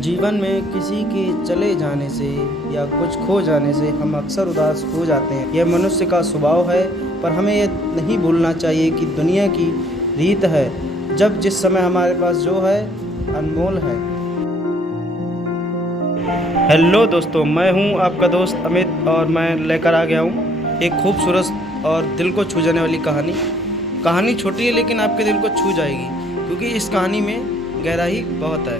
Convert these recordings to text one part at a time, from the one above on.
जीवन में किसी के चले जाने से या कुछ खो जाने से हम अक्सर उदास हो जाते हैं। यह मनुष्य का स्वभाव है, पर हमें यह नहीं भूलना चाहिए कि दुनिया की रीत है, जब जिस समय हमारे पास जो है अनमोल है। हेलो दोस्तों, मैं हूं आपका दोस्त अमित और मैं लेकर आ गया हूं एक खूबसूरत और दिल को छू जाने वाली कहानी छोटी है लेकिन आपके दिल को छू जाएगी, क्योंकि इस कहानी में गहराई बहुत है।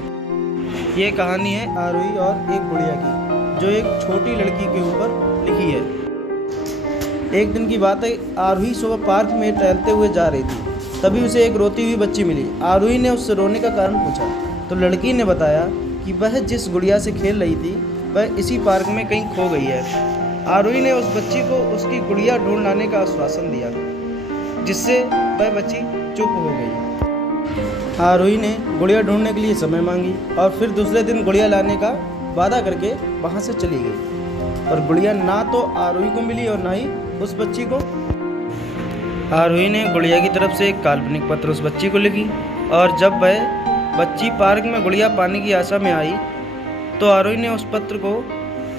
ये कहानी है आरोही और एक गुड़िया की, जो एक छोटी लड़की के ऊपर लिखी है। एक दिन की बात है, आरोही सुबह पार्क में टहलते हुए जा रही थी। तभी उसे एक रोती हुई बच्ची मिली। आरोही ने उससे रोने का कारण पूछा तो लड़की ने बताया कि वह जिस गुड़िया से खेल रही थी वह इसी पार्क में कहीं खो गई है। आरोही ने उस बच्ची को उसकी गुड़िया ढूंढ लाने का आश्वासन दिया, जिससे वह बच्ची चुप हो गई। आरोही ने गुड़िया ढूंढने के लिए समय मांगी और फिर दूसरे दिन गुड़िया लाने का वादा करके वहां से चली गई। और गुड़िया ना तो आरोही को मिली और ना ही उस बच्ची को। आरोही ने गुड़िया की तरफ से एक काल्पनिक पत्र उस बच्ची को लिखी, और जब वह बच्ची पार्क में गुड़िया पाने की आशा में आई तो आरोही ने उस पत्र को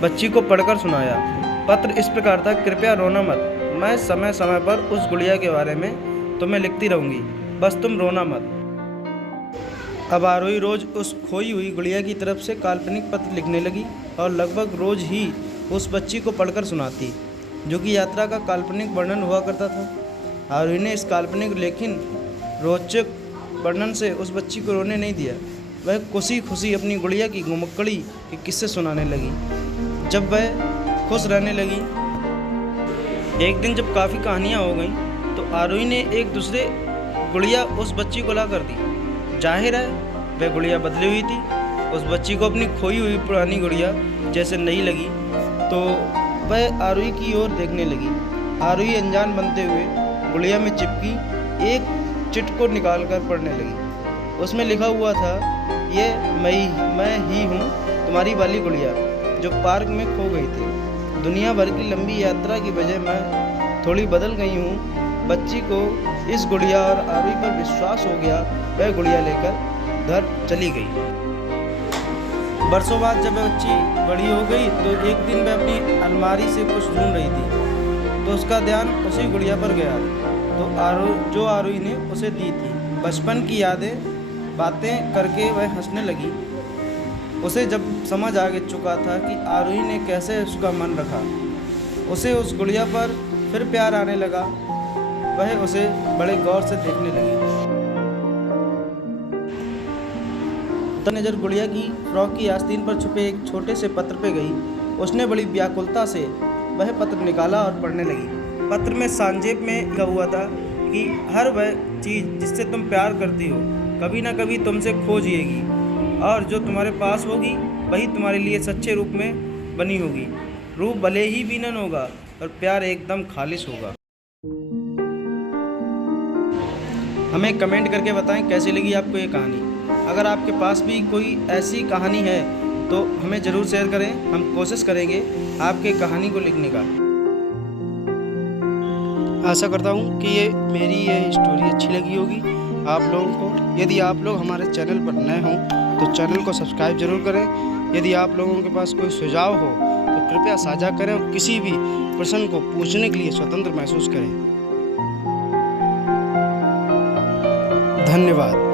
बच्ची को पढ़कर सुनाया। पत्र इस प्रकार था: कृपया रोना मत, मैं समय समय पर उस गुड़िया के बारे में तुम्हें लिखती रहूँगी, बस तुम रोना मत। अब आरोही रोज उस खोई हुई गुड़िया की तरफ से काल्पनिक पत्र लिखने लगी और लगभग रोज ही उस बच्ची को पढ़कर सुनाती, जो कि यात्रा का काल्पनिक वर्णन हुआ करता था। आरोही ने इस काल्पनिक लेकिन रोचक वर्णन से उस बच्ची को रोने नहीं दिया। वह खुशी खुशी अपनी गुड़िया की घुमक्कड़ी के किस्से सुनाने लगी। जब वह खुश रहने लगी, एक दिन जब काफ़ी कहानियाँ हो गईं तो आरोही ने एक दूसरे गुड़िया उस बच्ची को ला कर दी। जाहिर है वह गुड़िया बदली हुई थी। उस बच्ची को अपनी खोई हुई पुरानी गुड़िया जैसे नहीं लगी तो वह आरोही की ओर देखने लगी। आरोही अनजान बनते हुए गुड़िया में चिपकी एक चिट को निकाल कर पढ़ने लगी। उसमें लिखा हुआ था: ये मैं ही हूँ, तुम्हारी वाली गुड़िया जो पार्क में खो गई थी। दुनिया भर की लंबी यात्रा की वजह मैं थोड़ी बदल गई हूँ। बच्ची को इस गुड़िया और आरोही पर विश्वास हो गया। वह गुड़िया लेकर घर चली गई। बरसों बाद जब बच्ची बड़ी हो गई तो एक दिन वह अपनी अलमारी से कुछ ढूंढ रही थी, तो उसका ध्यान उसी गुड़िया पर गया तो आरोही ने उसे दी थी। बचपन की यादें बातें करके वह हंसने लगी। उसे जब समझ आ चुका था कि आरोही ने कैसे उसका मन रखा, उसे उस गुड़िया पर फिर प्यार आने लगा। वह उसे बड़े गौर से देखने लगी। तो नजर गुड़िया की फ्रॉक की आस्तीन पर छुपे एक छोटे से पत्र पे गई। उसने बड़ी व्याकुलता से वह पत्र निकाला और पढ़ने लगी। पत्र में संक्षेप में लिखा हुआ था कि हर वह चीज़ जिससे तुम प्यार करती हो कभी ना कभी तुमसे खो जाएगी, और जो तुम्हारे पास होगी वही तुम्हारे लिए सच्चे रूप में बनी होगी। रूप भले ही विनम्र होगा और प्यार एकदम खालिश होगा। हमें कमेंट करके बताएं कैसी लगी आपको ये कहानी। अगर आपके पास भी कोई ऐसी कहानी है तो हमें ज़रूर शेयर करें। हम कोशिश करेंगे आपके कहानी को लिखने का। आशा करता हूँ कि मेरी स्टोरी अच्छी लगी होगी आप लोगों को। यदि आप लोग हमारे चैनल पर नए हों तो चैनल को सब्सक्राइब जरूर करें। यदि आप लोगों के पास कोई सुझाव हो तो कृपया साझा करें और किसी भी प्रश्न को पूछने के लिए स्वतंत्र महसूस करें। धन्यवाद।